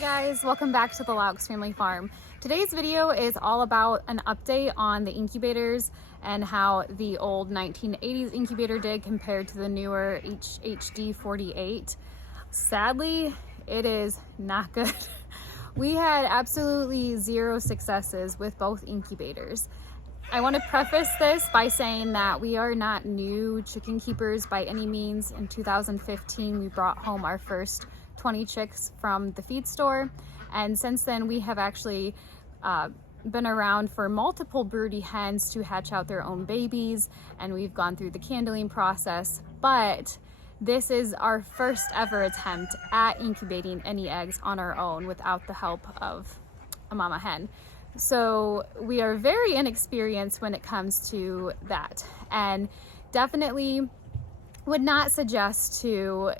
guys, welcome back to the Laux family farm. Today's video is all about an update on the incubators and how the old 1980s incubator did compared to the newer HHD 48. Sadly, it is not good. We had absolutely zero successes with both incubators. I want to preface this by saying that we are not new chicken keepers by any means. In 2015, we brought home our first 20 chicks from the feed store, and since then we have actually been around for multiple broody hens to hatch out their own babies, and we've gone through the candling process, but this is our first ever attempt at incubating any eggs on our own without the help of a mama hen. So we are very inexperienced when it comes to that, and definitely would not suggest to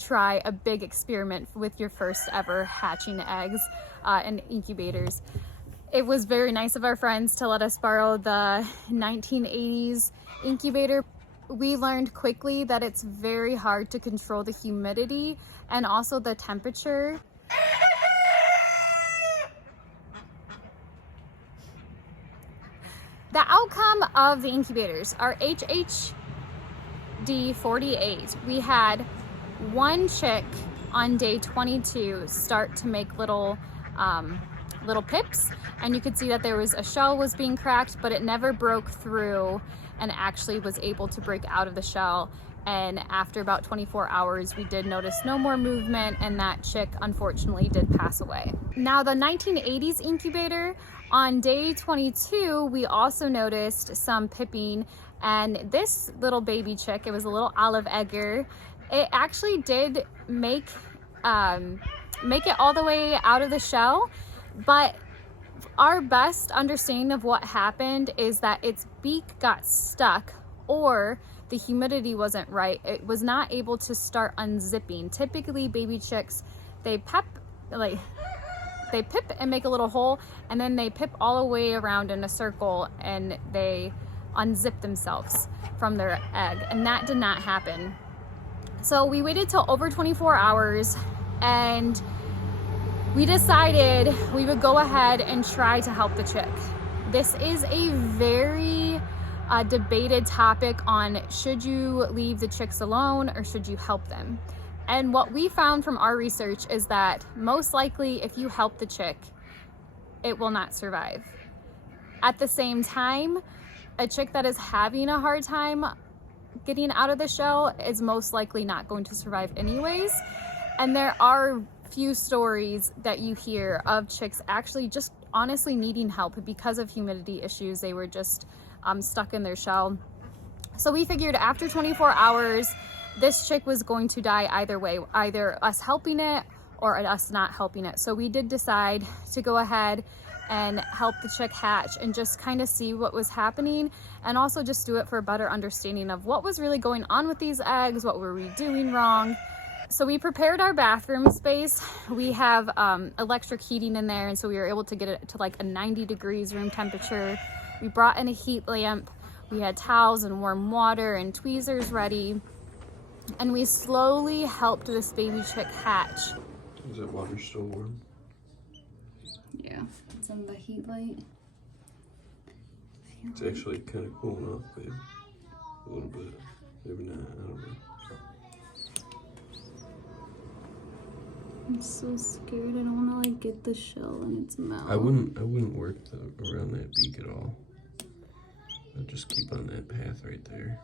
try a big experiment with your first ever hatching eggs in incubators. It was very nice of our friends to let us borrow the 1980s incubator. We learned quickly that it's very hard to control the humidity and also the temperature. The outcome of the incubators, our HHD 48, we had one chick on day 22 start to make little pips, and you could see that there was a shell was being cracked, but it never broke through and actually was able to break out of the shell. And after about 24 hours, we did notice no more movement, and that chick unfortunately did pass away. Now, the 1980s incubator, on day 22, we also noticed some pipping, and this little baby chick, it was a little olive egger. It actually did make it all the way out of the shell, but our best understanding of what happened is that its beak got stuck, or the humidity wasn't right. It was not able to start unzipping. Typically, baby chicks, they pip and make a little hole, and then they pip all the way around in a circle, and they unzip themselves from their egg, and that did not happen. So we waited till over 24 hours, and we decided we would go ahead and try to help the chick. This is a very debated topic on should you leave the chicks alone or should you help them? And what we found from our research is that most likely if you help the chick, it will not survive. At the same time, a chick that is having a hard time getting out of the shell is most likely not going to survive anyways. And there are few stories that you hear of chicks actually just honestly needing help because of humidity issues. They were just stuck in their shell. So we figured after 24 hours, this chick was going to die either way, either us helping it or us not helping it. So we did decide to go ahead and help the chick hatch and just kind of see what was happening, and also just do it for a better understanding of what was really going on with these eggs, what were we doing wrong. So we prepared our bathroom space. We have electric heating in there, and so we were able to get it to like a 90 degrees room temperature. We brought in a heat lamp. We had towels and warm water and tweezers ready, and we slowly helped this baby chick hatch. Is that water still warm? Yeah, it's in the heat light. It's actually kind of cooling off, babe. A little bit. Maybe not, I don't know. I'm so scared. I don't want to like get the shell in its mouth. I wouldn't work around that beak at all. I'd just keep on that path right there.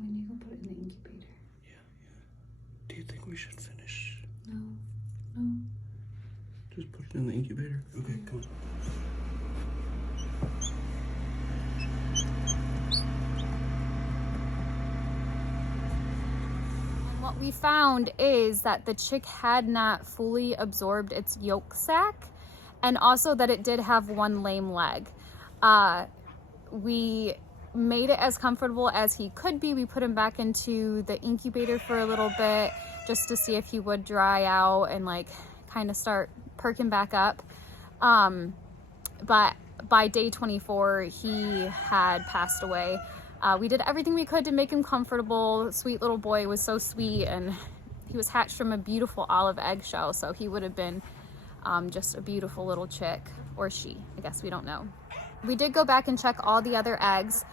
We need to put it in the incubator. Yeah. Do you think we should finish? No. Just put it in the incubator? Okay, come on. what we found is that the chick had not fully absorbed its yolk sac, and also that it did have one lame leg. We made it as comfortable as he could be. We put him back into the incubator for a little bit just to see if he would dry out and like kind of start perking back up. But by day 24, he had passed away. We did everything we could to make him comfortable. Sweet little boy, was so sweet, and he was hatched from a beautiful olive eggshell, so he would have been just a beautiful little chick, or she, I guess, we don't know. We did go back and check all the other eggs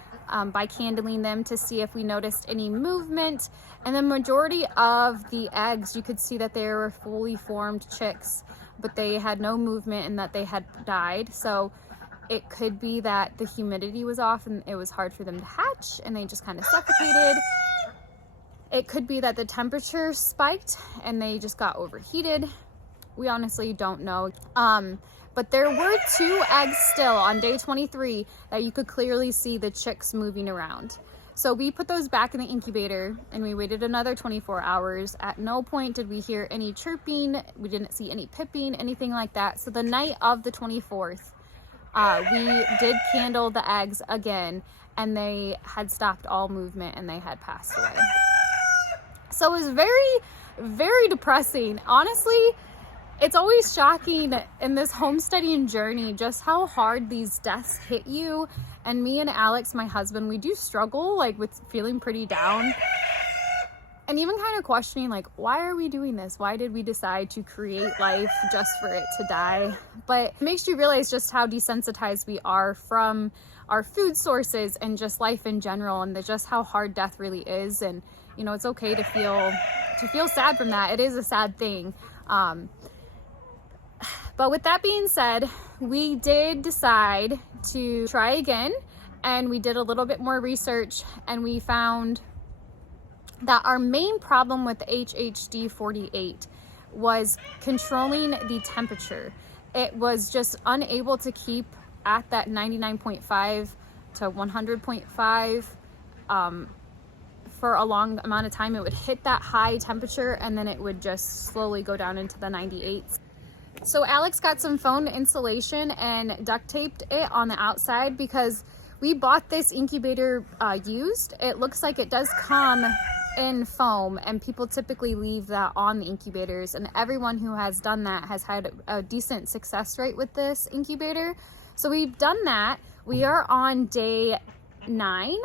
by candling them to see if we noticed any movement, and the majority of the eggs, you could see that they were fully formed chicks, but they had no movement and that they had died. So it could be that the humidity was off and it was hard for them to hatch and they just kind of suffocated. It could be that the temperature spiked and they just got overheated. We honestly don't know. But there were 2 eggs still on day 23 that you could clearly see the chicks moving around. So we put those back in the incubator and we waited another 24 hours. At no point did we hear any chirping. We didn't see any pipping, anything like that. So the night of the 24th, we did candle the eggs again, and they had stopped all movement and they had passed away. So it was very, very depressing. Honestly, it's always shocking in this homesteading journey just how hard these deaths hit you. And me and Alex, my husband, we do struggle like with feeling pretty down and even kind of questioning like, why are we doing this? Why did we decide to create life just for it to die? But it makes you realize just how desensitized we are from our food sources and just life in general, and just how hard death really is. And you know, it's okay to feel sad from that. It is a sad thing. But with that being said, we did decide to try again, and we did a little bit more research, and we found that our main problem with HHD 48 was controlling the temperature. It was just unable to keep at that 99.5 to 100.5 for a long amount of time. It would hit that high temperature and then it would just slowly go down into the 98s. So Alex got some foam insulation and duct taped it on the outside because we bought this incubator used. It looks like it does come in foam, and people typically leave that on the incubators, and everyone who has done that has had a decent success rate with this incubator. So we've done that. We are on day 9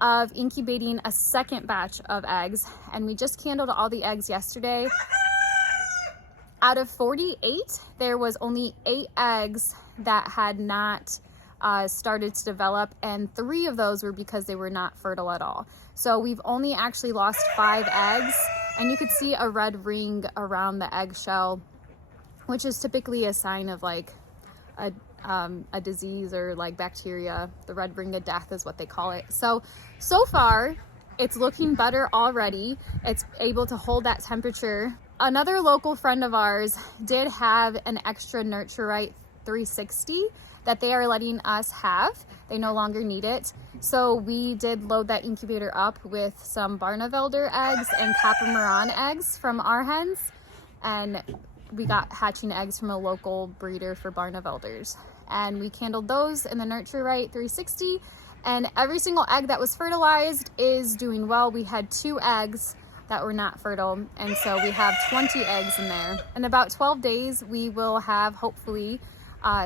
of incubating a second batch of eggs, and we just candled all the eggs yesterday. Out of 48, there was only 8 eggs that had not started to develop, and 3 of those were because they were not fertile at all. So we've only actually lost 5 eggs, and you could see a red ring around the eggshell, which is typically a sign of like a disease or like bacteria. The red ring of death is what they call it. So far it's looking better already. It's able to hold that temperature. Another local friend of ours did have an extra Nurturite 360 that they are letting us have. They no longer need it. So we did load that incubator up with some Barnevelder eggs and Caprimaran eggs from our hens. And we got hatching eggs from a local breeder for Barnevelders. And we candled those in the Nurturite 360. And every single egg that was fertilized is doing well. We had 2 eggs that were not fertile, and so we have 20 eggs in there. In about 12 days, we will have hopefully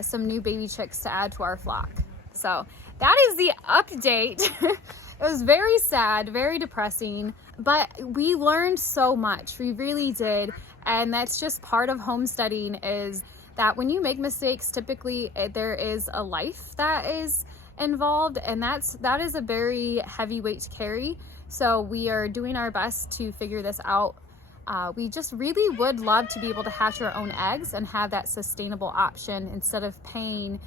some new baby chicks to add to our flock. So that is the update. It was very sad, very depressing, but we learned so much. We really did. And that's just part of homesteading, is that when you make mistakes, typically there is a life that is involved, and that is a very heavy weight to carry. So we are doing our best to figure this out. We just really would love to be able to hatch our own eggs and have that sustainable option instead of paying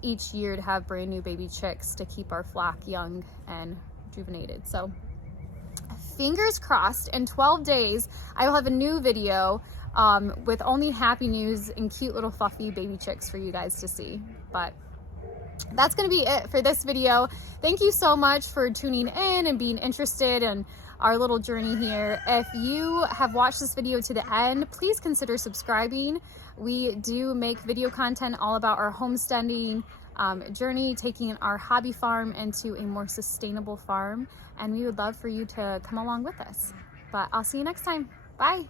each year to have brand new baby chicks to keep our flock young and rejuvenated. So fingers crossed, in 12 days, I will have a new video with only happy news and cute little fluffy baby chicks for you guys to see. But that's going to be it for this video. Thank you so much for tuning in and being interested in our little journey here. If you have watched this video to the end, please consider subscribing. We do make video content all about our homesteading journey, taking our hobby farm into a more sustainable farm, and we would love for you to come along with us. But I'll see you next time. Bye.